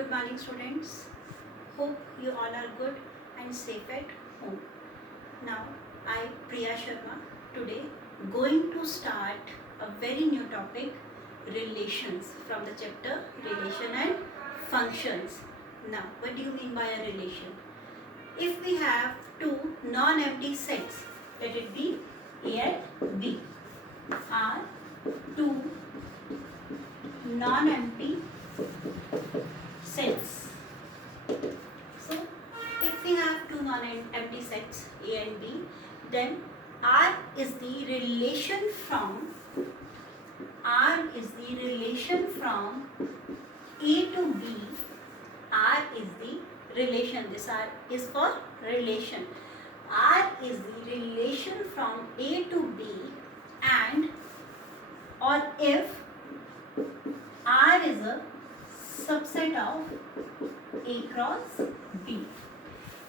Good morning, students. Hope you all are good and safe at home. Now, I, Priya Sharma, today going to start a very new topic, relations, from the chapter Relation and Functions. Now, what do you mean by a relation? If we have two non-empty sets, let it be A and B, are two non-empty sets. So, if we have two non-empty sets A and B, then R is the relation from A to B. R is the relation. This R is for relation. R is the relation from A to B, and or if R is a subset of A cross B.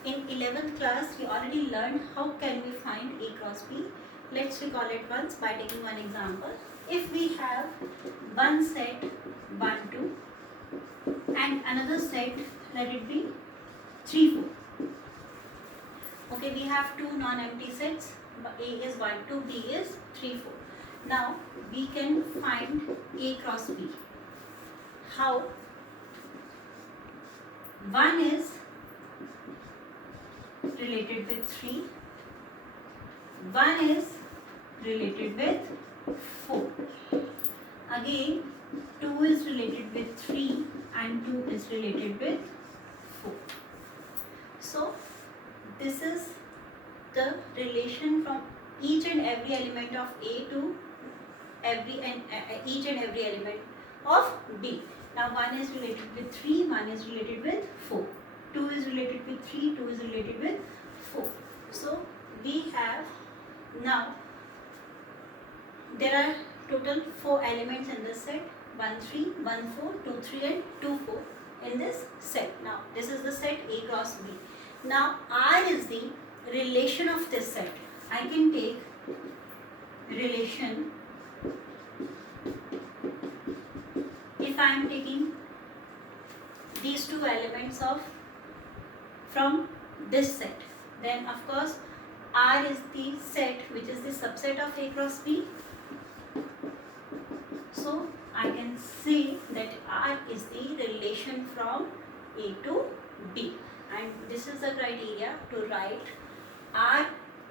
In 11th class, we already learned how can we find A cross B. Let's recall it once by taking one example. If we have one set 1, 2 and another set, let it be 3, 4. Okay, we have two non-empty sets. A is 1, 2, B is 3, 4. Now, we can find A cross B. How? 1 is related with 3, 1 is related with 4. Again, 2 is related with 3 and 2 is related with 4. So, this is the relation from each and every element of A to each and every element of B. Now 1 is related with 3, 1 is related with 4. 2 is related with 3, 2 is related with 4. So we have now, there are total 4 elements in this set, 1, 3, 1, 4, 2, 3 and 2, 4 in this set. Now this is the set A cross B. Now R is the relation of this set. I can take relation. If I am taking these two elements from this set, then of course R is the set which is the subset of A cross B. So I can say that R is the relation from A to B, and this is the criteria to write R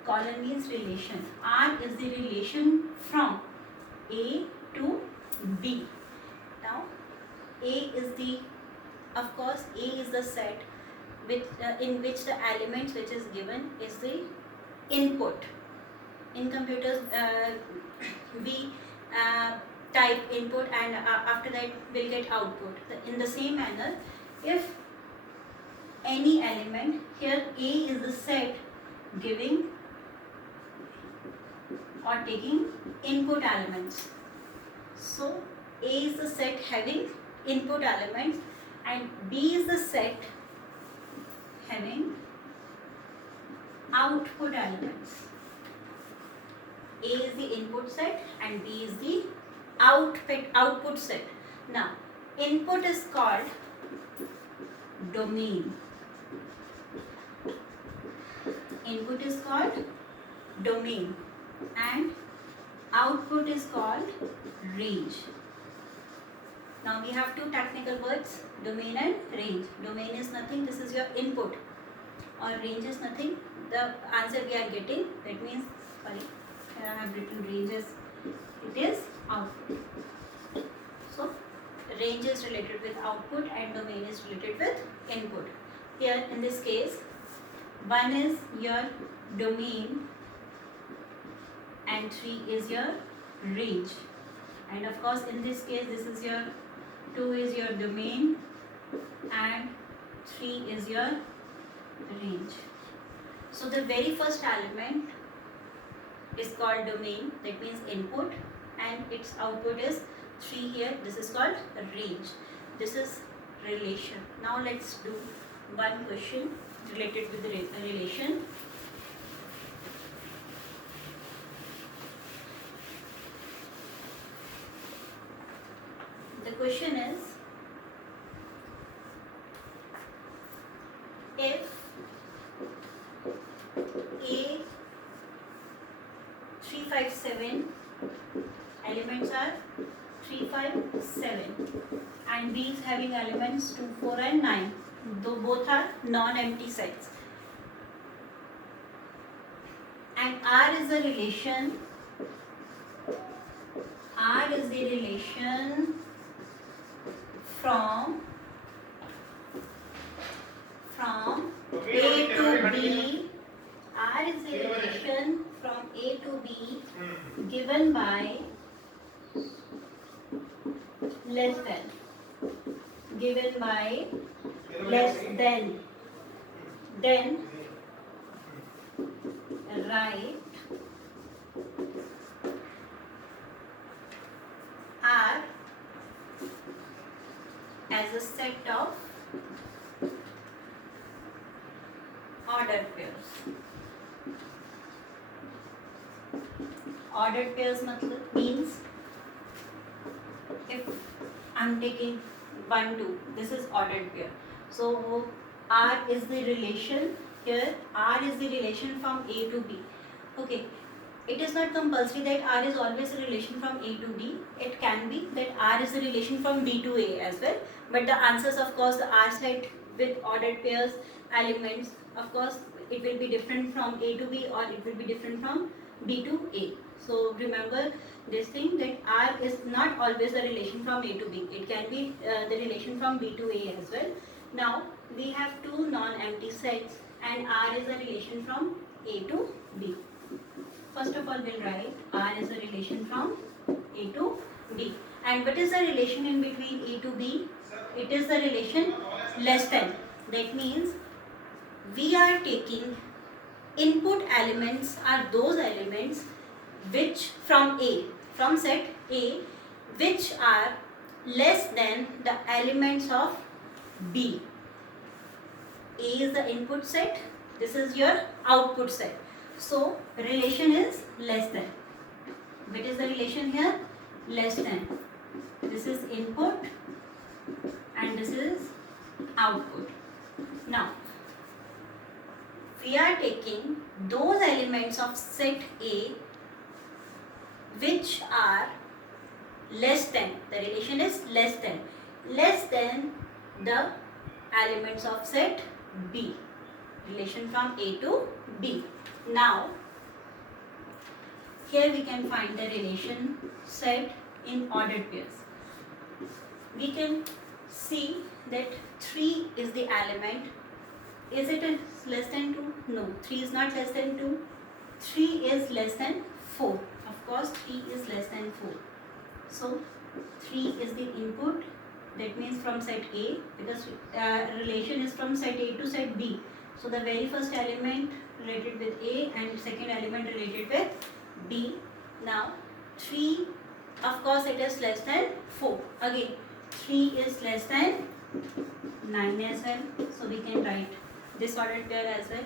colon means relation. R is the relation from A to B. Now A is the, of course A is the set with in which the elements which is given is the input. In computers we type input and after that we'll get output. In the same manner, if any element, here A is the set giving or taking input elements. So A is the set having input elements and B is the set having output elements. A is the input set and B is the output set. Now, input is called domain. Input is called domain and output is called range. Now we have two technical words, domain and range. Domain is nothing, this is your input, or range is nothing, the answer we are getting, that means, sorry, here I have written range as, it is output. So range is related with output and domain is related with input. Here in this case, 1 is your domain and 3 is your range, and of course in this case this is your 2 is your domain and 3 is your range. So the very first element is called domain, that means input, and its output is 3 here, this is called range. This is relation. Now let's do one question related with the relation. The question is, elements are 3, 5, 7, and B is having elements 2, 4 and 9, though both are non-empty sets. And R is the relation from A to B. R is the relation from A to B given by less than. Then write R as a set of ordered pairs. Ordered pairs means if I'm taking 1, 2, this is ordered pair. So R is the relation here. R is the relation from A to B. Okay. It is not compulsory that R is always a relation from A to B. It can be that R is a relation from B to A as well. But the answers, of course, the R set with ordered pairs elements, of course, it will be different from A to B, or it will be different from B to A. So remember this thing, that R is not always a relation from A to B. It can be the relation from B to A as well. Now we have two non-empty sets, and R is a relation from A to B. First of all, we'll write R is a relation from A to B. And what is the relation in between A to B? It is the relation less than. That means we are taking input elements are those elements which from A, from set A, which are less than the elements of B. A is the input set, this is your output set. So relation is less than. What is the relation here? Less than. This is input and this is output. Now we are taking those elements of set A which are less than, the relation is less than the elements of set B, relation from A to B. Now here we can find the relation set in ordered pairs. We can see that 3 is the element. Is it less than 2? No, 3 is not less than 2. 3 is less than 4. Of course, 3 is less than 4. So 3 is the input, that means from set A, because relation is from set A to set B. So the very first element related with A and second element related with B. Now 3, of course, it is less than 4. Again, 3 is less than 9 as well. So we can write this ordered pair as well.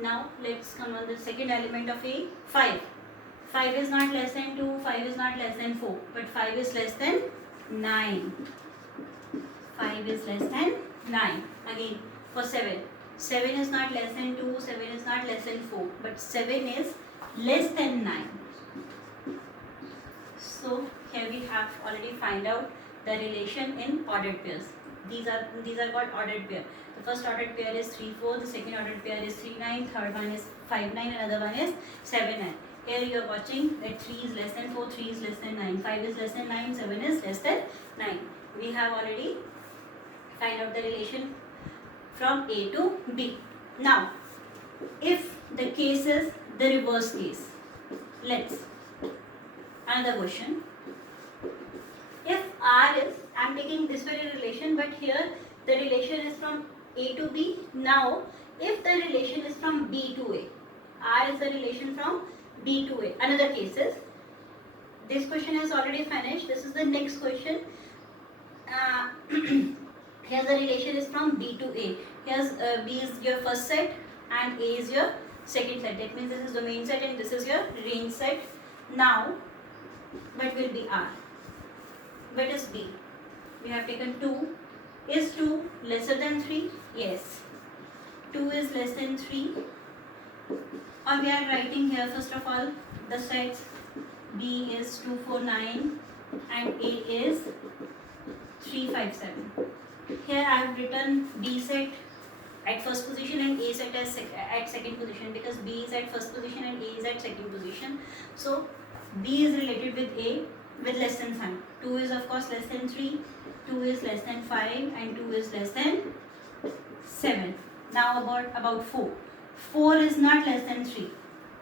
Now let's come on the second element of A, 5. 5 is not less than 2, 5 is not less than 4, but 5 is less than 9. 5 is less than 9. Again, for 7. 7 is not less than 2, 7 is not less than 4, but 7 is less than 9. So here we have already find out the relation in ordered pairs. These are called ordered pair. The first ordered pair is 3, 4, the second ordered pair is 3, 9, third one is 5, 9, another one is 7, 9. Here you are watching that 3 is less than 4, 3 is less than 9, 5 is less than 9, 7 is less than 9. We have already find out the relation from A to B. Now, if the case is the reverse case, let's another question. If R is, I am taking this very relation, but here the relation is from A to B. Now, if the relation is from B to A, R is the relation from B to A. Another case is, this question is already finished. This is the next question. Here the relation is from B to A. Here's B is your first set and A is your second set. That means this is domain set and this is your range set. Now, what will be R? What is B? We have taken 2. Is 2 lesser than 3? Yes. 2 is less than 3. Or we are writing here first of all the sets B is 249 and A is 357. Here I have written B set at first position and A set as at second position, because B is at first position and A is at second position. So B is related with A with less than sign. 2 is of course less than 3, 2 is less than 5 and 2 is less than 7. Now about 4. 4 is not less than 3,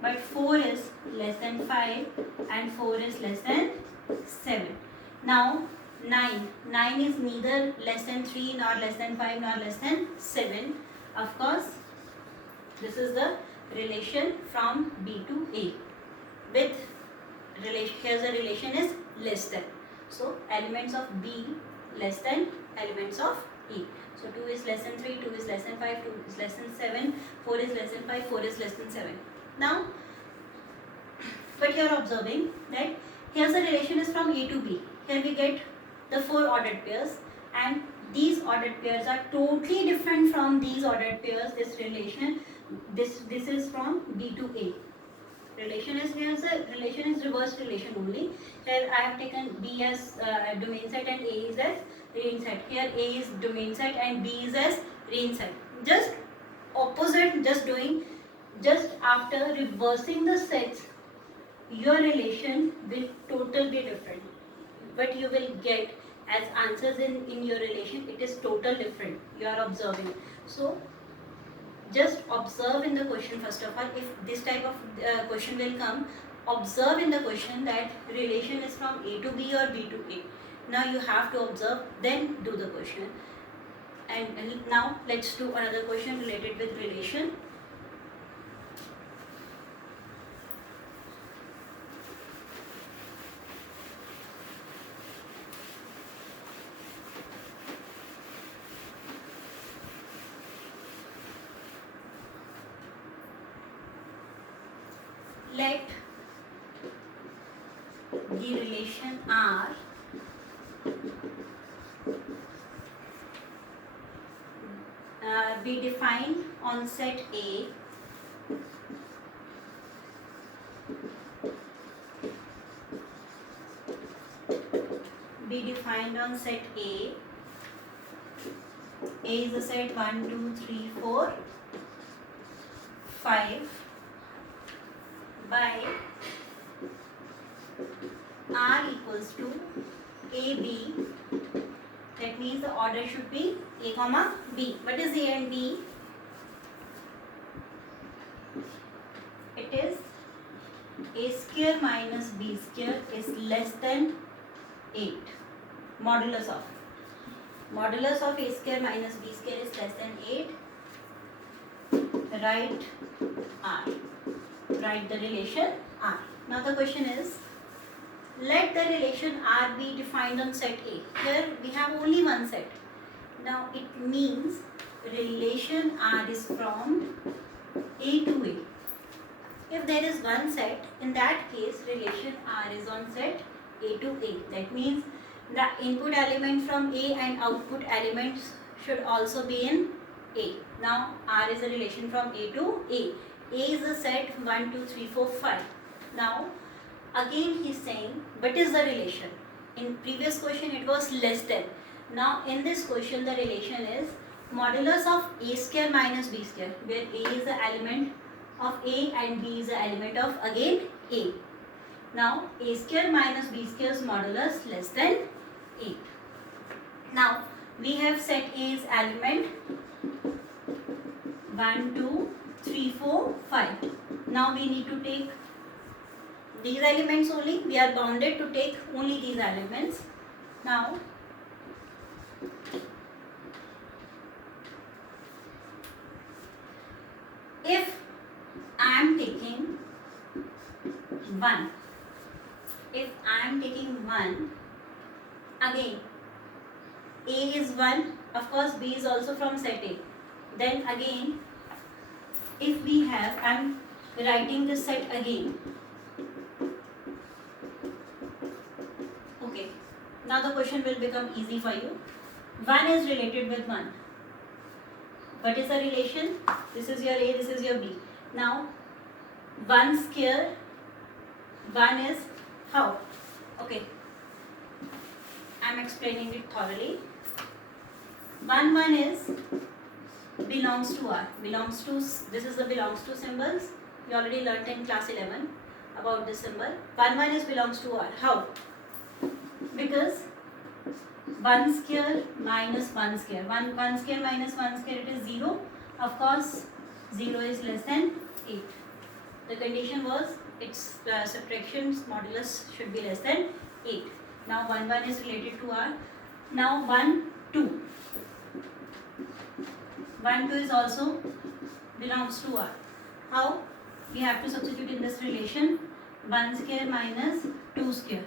but 4 is less than 5 and 4 is less than 7. Now 9. 9 is neither less than 3 nor less than 5 nor less than 7. Of course, this is the relation from B to A. With relation, here's the relation is less than. So elements of B less than elements of A. So 2 is less than 3, 2 is less than 5, 2 is less than 7, 4 is less than 5, 4 is less than 7. Now, but you are observing that here's the relation is from A to B. Here we get the 4 ordered pairs, and these ordered pairs are totally different from these ordered pairs. This relation, this is from B to A. Relation is, here's the relation is reverse relation only. Here I have taken B as domain set and A is as range set. Here A is domain set and B is as range set. Just opposite, just after reversing the sets, your relation will totally be different. What you will get as answers in your relation, it is total different. You are observing. So just observe in the question first of all. If this type of question will come, observe in the question that relation is from A to B or B to A. Now you have to observe, then do the question. And now let's do another question related with relation. Let the relation R be defined on set A A is a set 1, 2, 3, 4, 5 by R equals to AB. That means the order should be A comma B. What is A and B? It is A square minus B square is less than 8. Modulus of A square minus B square is less than 8. Write R. Write the relation R. Now the question is, let the relation R be defined on set A. Here we have only one set. Now it means relation R is from A to A. If there is one set, in that case relation R is on set A to A. That means the input element from A and output elements should also be in A. Now R is a relation from A to A. A is a set 1, 2, 3, 4, 5. Now again he is saying what is the relation. In previous question it was less than. Now in this question the relation is modulus of A square minus B square, where A is the element of A and B is the element of again A. Now A square minus B square's modulus less than 8. Now we have set A's element 1, 2, 3, 4, 5. Now we need to take these elements only. We are bounded to take only these elements. Now if I am taking 1, again A is 1, of course B is also from set A. Then again if we have, I am writing this set again. Okay, now the question will become easy for you. 1 is related with 1. What is the relation? This is your A, this is your B. Now 1 square, 1 is How? Okay, I'm explaining it thoroughly. 1 1 is belongs to R. Belongs to, this is the belongs to symbols. You already learnt in class 11 about this symbol. 1 1 is belongs to R. How? Because 1 square minus 1 square. 1 square minus 1 square, it is 0. Of course, 0 is less than 8. The condition was its subtractions modulus should be less than 8. Now 1 1 is related to R. Now 1 2. 1 2 is also belongs to R. How? We have to substitute in this relation 1 square minus 2 square.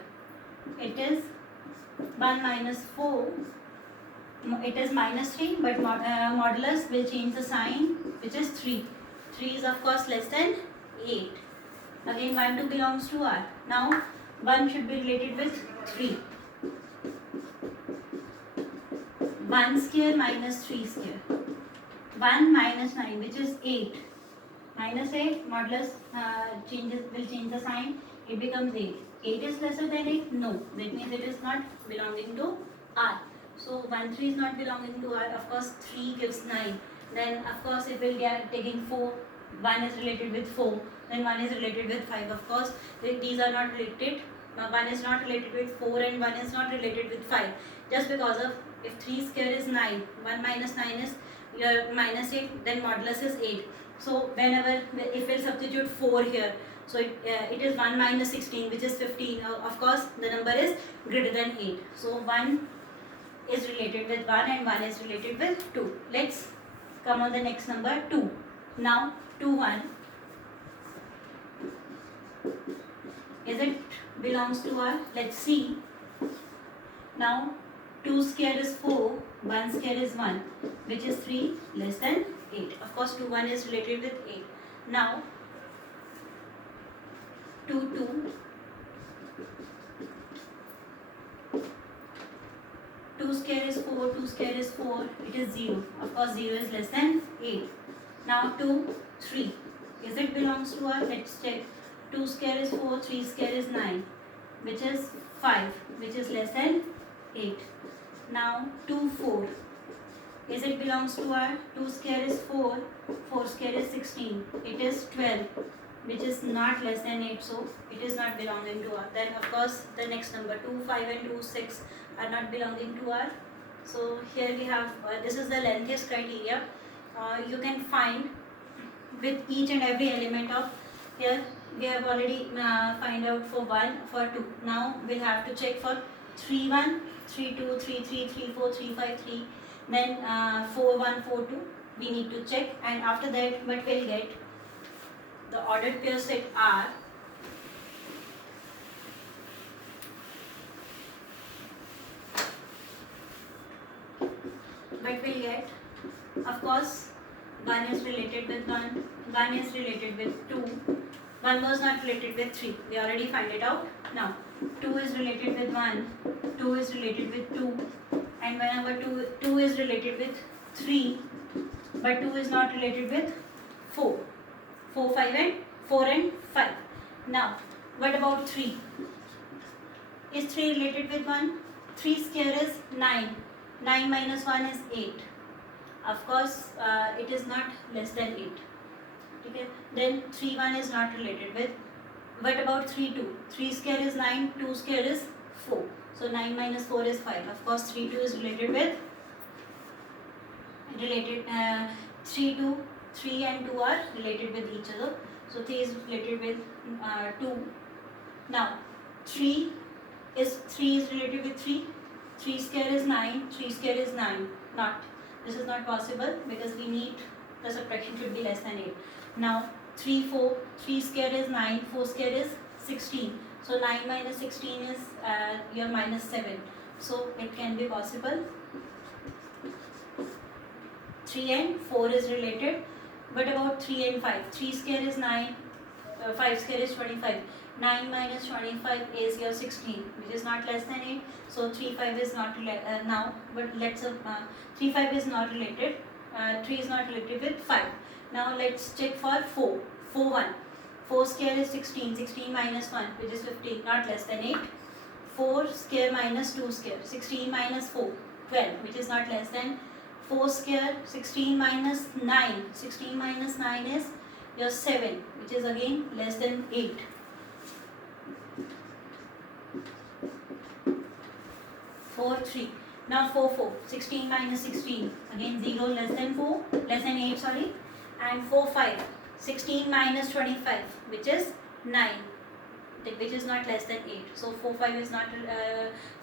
It is 1 minus 4. It is minus 3, but modulus will change the sign, which is 3. 3 is of course less than 8. Again 1 2 belongs to R. Now 1 should be related with 3. 1 square minus 3 square. 1 minus 9, which is 8. Minus 8, modulus will change the sign. It becomes 8. 8 is lesser than 8? No. That means it is not belonging to R. So 1 3 is not belonging to R. Of course 3 gives 9. Then of course it will get taking 4. 1 is related with 4. Then 1 is related with 5. Of course these are not related. 1 is not related with 4 and 1 is not related with 5. Just because of, if 3 square is 9, 1 minus 9 is your minus 8, then modulus is 8. So whenever, if we'll substitute 4 here, so it is 1 minus 16, which is 15. Of course the number is greater than 8. So 1 is related with 1 and 1 is related with 2. Let's come on the next number 2. Now 2 1. Is it belongs to R? Let's see. Now 2 square is 4, 1 square is 1, which is 3 less than 8. Of course 2 1 is related with 8. Now 2 2. 2 square is 4, 2 square is 4, it is 0. Of course 0 is less than 8. Now 2 3. Is it belongs to R? Let's check. 2 square is 4, 3 square is 9, which is 5, which is less than 8. Now 2 4. Is it belongs to R? 2 square is 4, 4 square is 16, it is 12, which is not less than 8, so it is not belonging to R. Then of course the next number 2 5 and 2 6 are not belonging to R. So here we have, this is the lengthiest criteria. You can find with each and every element of, here we have already find out for 1, for 2. Now we'll have to check for 3 1, 3 2, 3 3, 3 4, 3 5, 3. Then 4 1, 4 2. We need to check, and after that what we'll get, the ordered pair set R. What we'll get, of course 1 is related with 1, 1 is related with 2, 1 was not related with 3. We already find it out. Now 2 is related with 1, 2 is related with 2, and whenever 2 is related with 3, but 2 is not related with 4. 4 5 and 4 and 5. Now what about 3? Is 3 related with 1? 3 square is 9. 9 minus 1 is 8. Of course it is not less than 8. Okay. Then 3 1 is not related with. What about 3 2? 3 square is 9, 2 square is 4. So 9 minus 4 is 5. Of course 3 2 is related with, 3 and 2 are related with each other. So 3 is related with 2. Now 3 is related with 3. 3 square is 9, 3 square is 9. Not. This is not possible because we need, the subtraction should be less than 8. Now 3 4, 3 square is 9, 4 square is 16. So 9 minus 16 is your minus 7. So it can be possible. 3 and 4 is related. What about 3 and 5? 3 square is 9, 5 square is 25. 9 minus 25 is your 16, which is not less than 8. So 3 5 is not now, but let's 3 5 is not related. 3 is not related with 5. Now let's check for 4. 4 1. 4 square is 16. 16 minus 1, which is 15, not less than 8. 4 square minus 2 square. 16 minus 4, 12, which is not less than 4 square. 16 minus 9. 16 minus 9 is your 7, which is again less than 8. 4, 3. Now 4, 4. 16 minus 16. Again 0, less than 4, less than 8, sorry. And 4, 5. 16 minus 25, which is 9, which is not less than 8. So 4, 5 is not,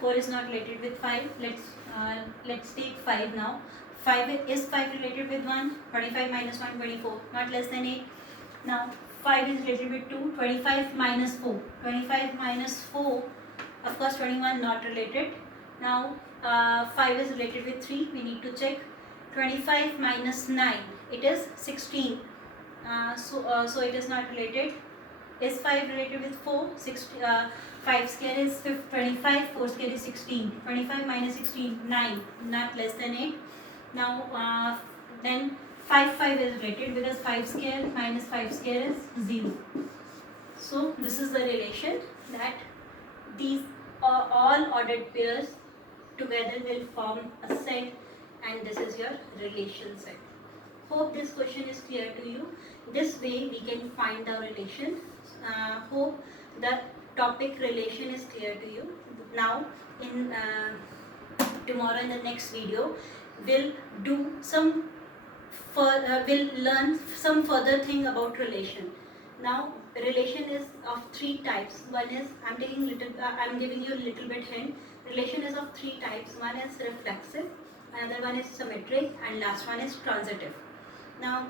4 is not related with 5. Let's take 5 now. 5 is 5 related with 1. 25 minus 1, 24, not less than 8. Now 5 is related with 2. 25 minus 4. 25 minus 4, of course 21 not related. Now 5 is related with 3. We need to check. 25 minus 9, it is 16. So it is not related. Is 5 related with 4? 5 square is 25, 4 square is 16. 25 minus 16, 9, not less than 8. Now then 5 is related because 5 square minus 5 square is 0. So this is the relation that these all ordered pairs together will form a set, and this is your relation set. Hope this question is clear to you. This way we can find the relation. Hope the topic relation is clear to you. Now in tomorrow in the next video we'll do some we'll learn some further thing about relation. Now relation is of 3 types. One is I'm giving you a little bit hint. Relation is of 3 types. One is reflexive, another one is symmetric, and last one is transitive. Now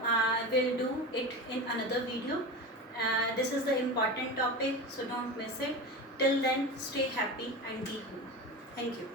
we'll do it in another video. This is the important topic, so don't miss it. Till then, stay happy and be home. Thank you.